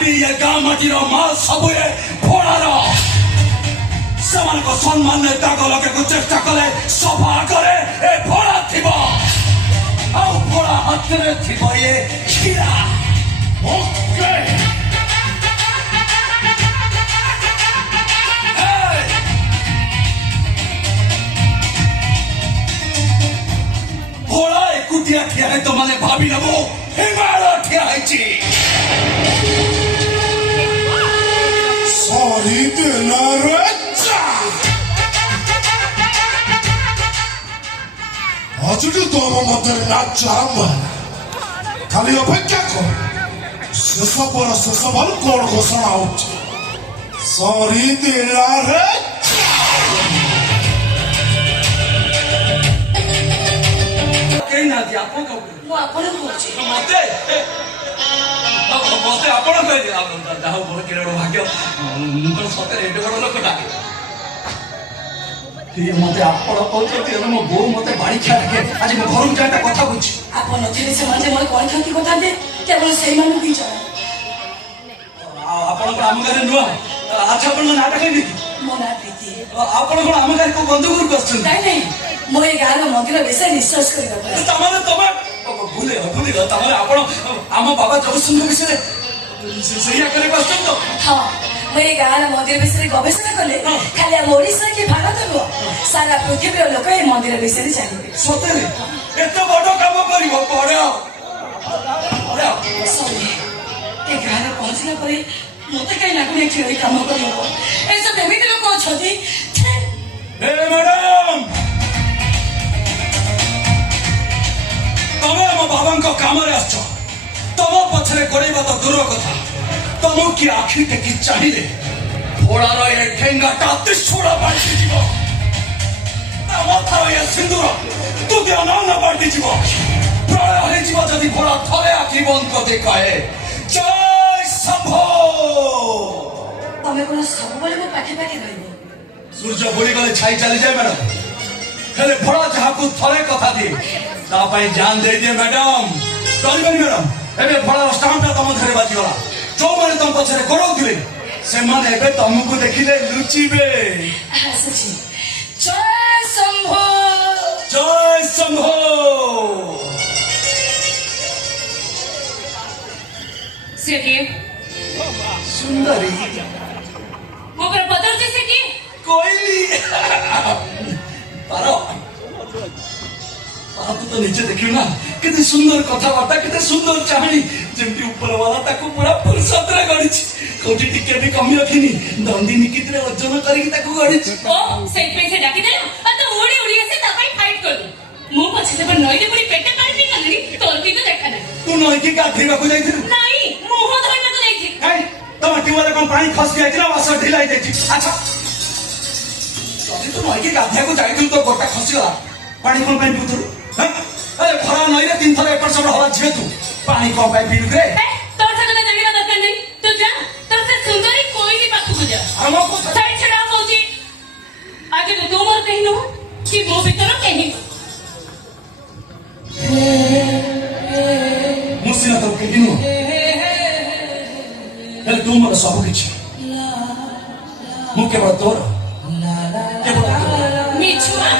माटी ये गाँ माटीर माल सब भोड़ार से सम्मान दाग लगे चेष्टा कले सफा करे ए भोड़ा थी भोड़ा हाथ में थी ये खीरा ओके भोड़ा एकुटिया ठिया है तो मैंने भाभी नबो हिमालय ठिया है ची सॉरी देना रे 아직도 너무들 낮잠 खाली अपेक्षा कर सबर करको सुनाउछ सॉरी देना रे केही नाथी आपण को ମୁଁ ଆପଣଙ୍କୁ କହୁଛି मते मते आपण कहि जाऊ बोल किरण भाग्य मुकर सते एटे बड़ लोकटा मते आपण कहते मो बो मते बाड़ी खा रखे आज मो घर जाता कथा बुझी ଆପଣ ନଥିଲେ ସେମାନେ ମୋର କଣ କ୍ଷତି କରିଥାନ୍ତେ କେବଳ ସେଇମାନଙ୍କୁ ହିଁ ଜଣା आपण आम गारे नुआ अच्छा आपण नाटा कहली ମୋ ନାଁ ପ୍ରୀତି आपण कोन आम गारे को बंधु गुरु करछन ନାଇଁ ନାଇଁ ମୁଁ ଏ ଗାଁର ମନ୍ଦିର ବିଷୟରେ ନିଶ୍ୱାସ କରିବାକୁ तमाने तमा भूले तमाने आपण आम बाबा जगतसिंह विषय सही करे क्वेश्चन तो ହଁ ମୁଁ ଏ ଗାଁର ମନ୍ଦିର ବିଷୟରେ ଗବେଷଣା କଲେ ଖାଲି ଆମ ଓଡ଼ିଶା କି ଭାରତ ନୁହଁ ସାରା ପୃଥିବୀର ଲୋକ ଏ ମନ୍ଦିର ବିଷୟରେ ଜାଣିବେ ସତରେ ଏତେ ବଡ କାମ କରିବ ପଡ ସରି ଏ ଗାଁରେ ପହଞ୍ଚିଲା ପରେ ମତେ କାହିଁ ଲାଗୁନି ଏଠି ରହି କାମ କରିବ ଏସବୁ ଏମିତି ଲୋକ ଅଛନ୍ତି ए मैडम तमे आम बाबा काम आस तम पछरे गोड़ेबा तो दूर कथा तुम कि आखि टेकी चाहिए घोड़ार ये ठेंगाटा त्रिशूला बांटी जीव मथार ये सिंदूर तू ध्यान न बांटी जीव प्रलय हो जीव जदि घोड़ा थरे आखि बंद करते कहे जय शंभो ତମେ କଣ ସବୁବେଳେ ମୋ ପାଖେ ପାଖେ ରହିବ सूर्य बुड़ी गले छाई चली जाए मैडम हेले भड़ा जहाँ को थरे कथा दिए तापाई जान दे दिए मैडम डरी बनी मैडम एबे भड़ा स्टाम्प ता तम घरे बाजी गला जो माने तम पछरे गोरो दिले से माने एबे तुमको देखिले लुचिबे सची जय शंभो जय शंभो से के सुंदरी वो पर बदल जैसे की कोयली पारो आप तो नीचे देखियो ना कितनी सुंदर कथाबार्ता कितनी सुंदर चाहनी जेमती ऊपर वाला ताको पूरा फुर्सत रे गड़ी कोठी टिके भी कमी रखिनी दंडी निकितरे वजन करी ताको गड़ी ओ से पैसे डाकी दे आ तो उड़ी उड़ी से तकाई फाइट कर मु पछे पर नई पूरी पेटे पानी पी गलनी तोरती तो देखा ना तू नई की गाधीबा को जाई थिलु नहीं मुंह धोइबा को जाई थी ए तम टिवाले कोन पानी खस गई ना वासर ढिलाई जाई थी अच्छा जदि तू नई की गाधिया को जाई तो गोटा खसी गला पानी कोन पाई पुतु हैं अरे खरा नई रे तीन थर एपर सब हवा झे तू पानी कोन पाई पीलु रे तोर संग ना जमीना दरकार नहीं तू जा तोर से सुंदरी कोई नहीं पाखु को जा हमो को साइड छड़ा कहूची आगे तू मोर कहिनो कि मो भीतर कहि मुसिना तो केदिनु हेले तू मोर सब किछ मु केवल तोर केवल मिछुआ